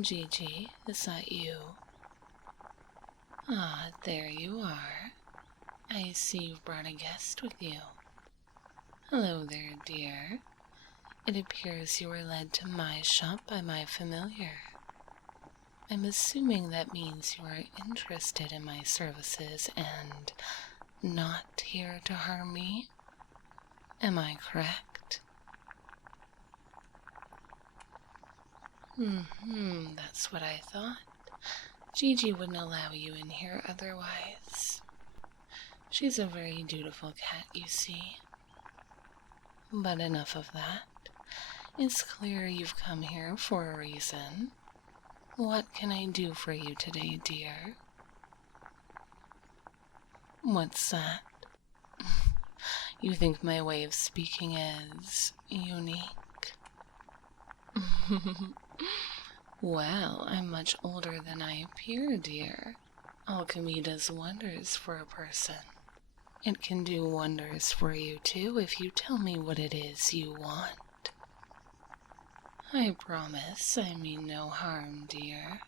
Gigi, is that you? Ah, there you are. I see you've brought a guest with you. Hello there, dear. It appears you were led to my shop by my familiar. I'm assuming that means you are interested in my services and not here to harm me. Am I correct? That's what I thought. Gigi wouldn't allow you in here otherwise. She's a very dutiful cat, you see. But enough of that. It's clear you've come here for a reason. What can I do for you today, dear? What's that? You think my way of speaking is unique? Well, I'm much older than I appear, dear. Alchemy does wonders for a person. It can do wonders for you, too, if you tell me what it is you want. I promise I mean no harm, dear.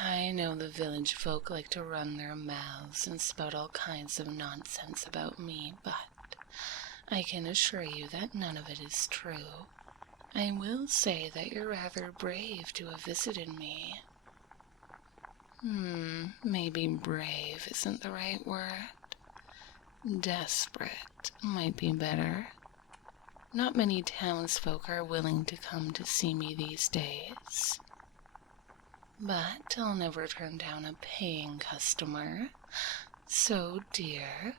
I know the village folk like to run their mouths and spout all kinds of nonsense about me, but I can assure you that none of it is true. I will say that you're rather brave to have visited me. Maybe brave isn't the right word. Desperate might be better. Not many townsfolk are willing to come to see me these days. But I'll never turn down a paying customer. So, dear,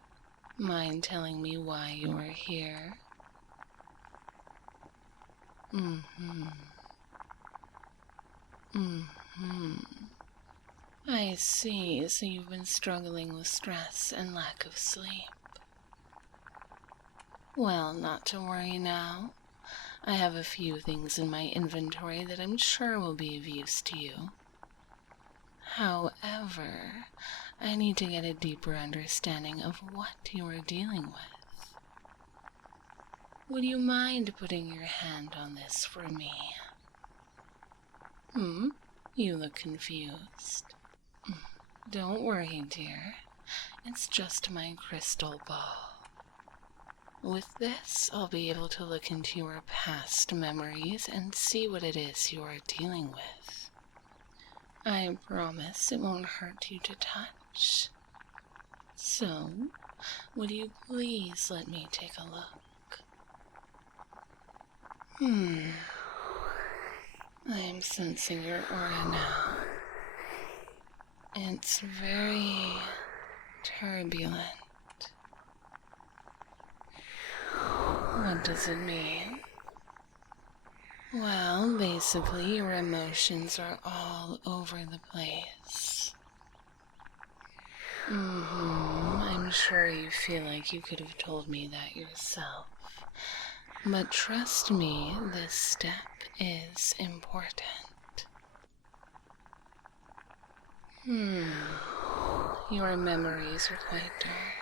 mind telling me why you are here? I see, so you've been struggling with stress and lack of sleep. Well, not to worry now. I have a few things in my inventory that I'm sure will be of use to you. However, I need to get a deeper understanding of what you are dealing with. Would you mind putting your hand on this for me? You look confused. Don't worry, dear. It's just my crystal ball. With this, I'll be able to look into your past memories and see what it is you are dealing with. I promise it won't hurt you to touch. So, would you please let me take a look? I'm sensing your aura now. It's very turbulent. What does it mean? Well, basically, your emotions are all over the place. I'm sure you feel like you could have told me that yourself. But trust me, this step is important. Your memories are quite dark.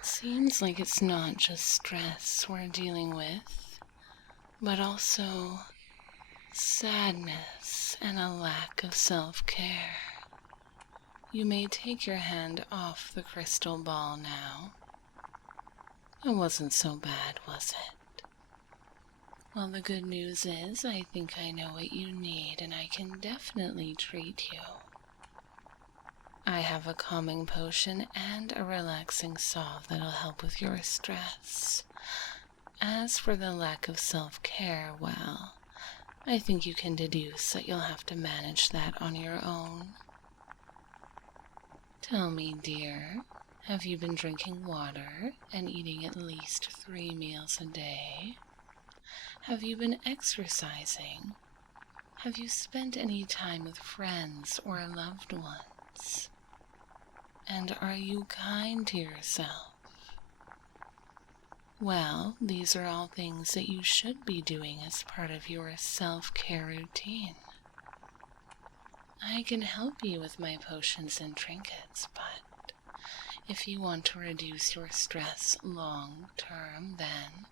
It seems like it's not just stress we're dealing with, but also sadness and a lack of self-care. You may take your hand off the crystal ball now. It wasn't so bad, was it? Well, the good news is I think I know what you need, and I can definitely treat you. I have a calming potion and a relaxing salve that'll help with your stress. As for the lack of self-care, well, I think you can deduce that you'll have to manage that on your own. Tell me, dear, have you been drinking water and eating at least 3 meals a day? Have you been exercising? Have you spent any time with friends or loved ones? And are you kind to yourself? Well, these are all things that you should be doing as part of your self-care routine. I can help you with my potions and trinkets, but if you want to reduce your stress long term, then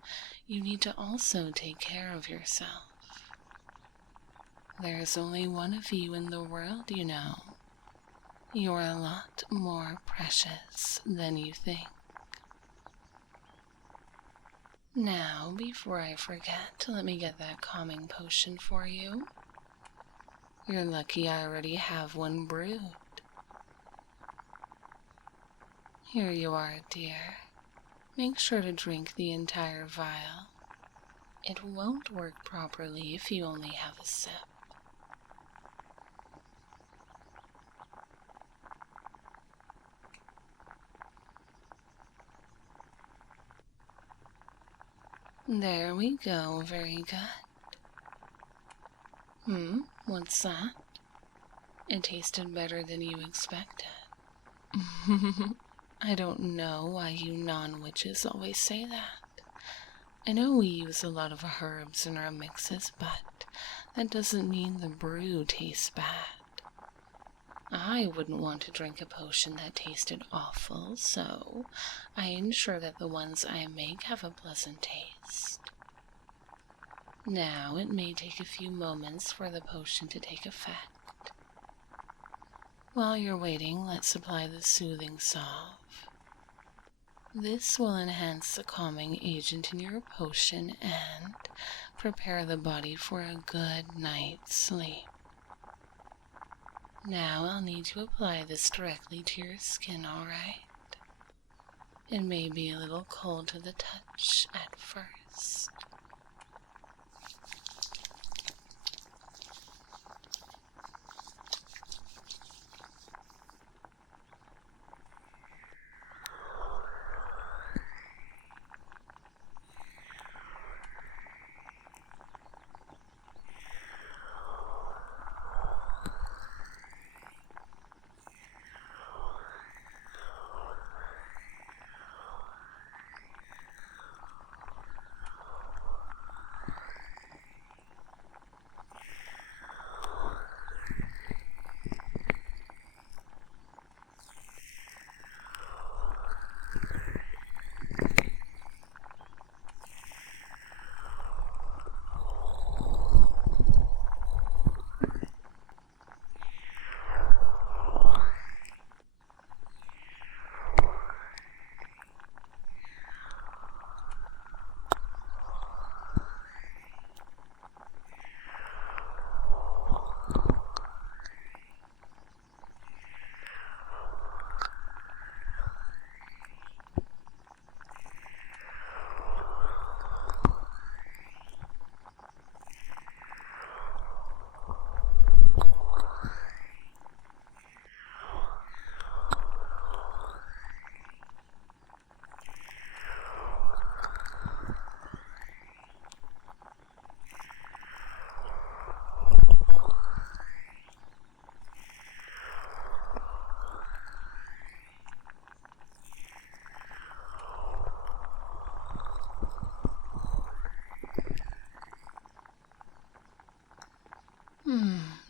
you need to also take care of yourself. There's only one of you in the world, you know. You're a lot more precious than you think. Now, before I forget, let me get that calming potion for you. You're lucky I already have one brewed. Here you are, dear. Make sure to drink the entire vial. It won't work properly if you only have a sip. There we go, very good. What's that? It tasted better than you expected. I don't know why you non-witches always say that. I know we use a lot of herbs in our mixes, but that doesn't mean the brew tastes bad. I wouldn't want to drink a potion that tasted awful, so I ensure that the ones I make have a pleasant taste. Now, it may take a few moments for the potion to take effect. While you're waiting, let's apply the soothing salve. This will enhance the calming agent in your potion and prepare the body for a good night's sleep. Now I'll need to apply this directly to your skin, alright? It may be a little cold to the touch at first.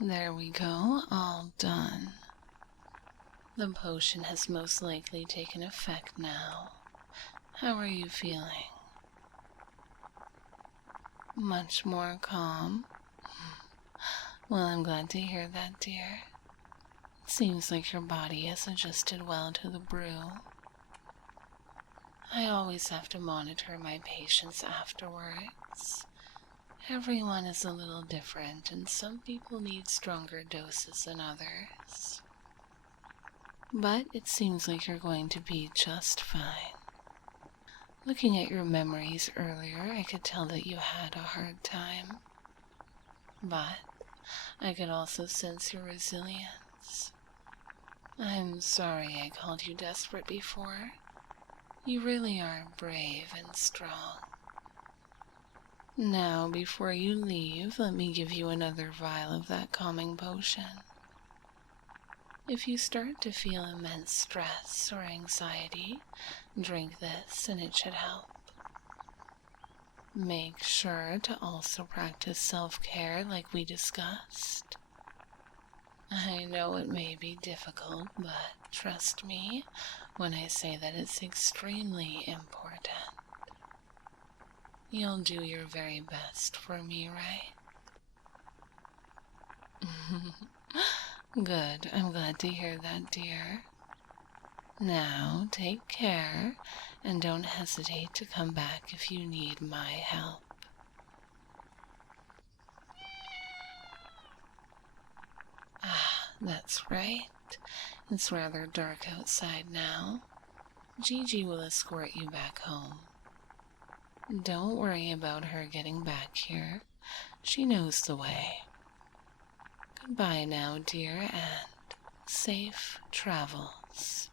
There we go, all done. The potion has most likely taken effect now. How are you feeling? Much more calm? Well, I'm glad to hear that, dear. It seems like your body has adjusted well to the brew. I always have to monitor my patients afterwards. Everyone is a little different, and some people need stronger doses than others. But it seems like you're going to be just fine. Looking at your memories earlier, I could tell that you had a hard time. But I could also sense your resilience. I'm sorry I called you desperate before. You really are brave and strong. Now, before you leave, let me give you another vial of that calming potion. If you start to feel immense stress or anxiety, drink this and it should help. Make sure to also practice self-care like we discussed. I know it may be difficult, but trust me when I say that it's extremely important. You'll do your very best for me, right? Good, I'm glad to hear that, dear. Now, take care, and don't hesitate to come back if you need my help. Ah, that's right. It's rather dark outside now. Gigi will escort you back home. Don't worry about her getting back here. She knows the way. Goodbye now, dear, and safe travels.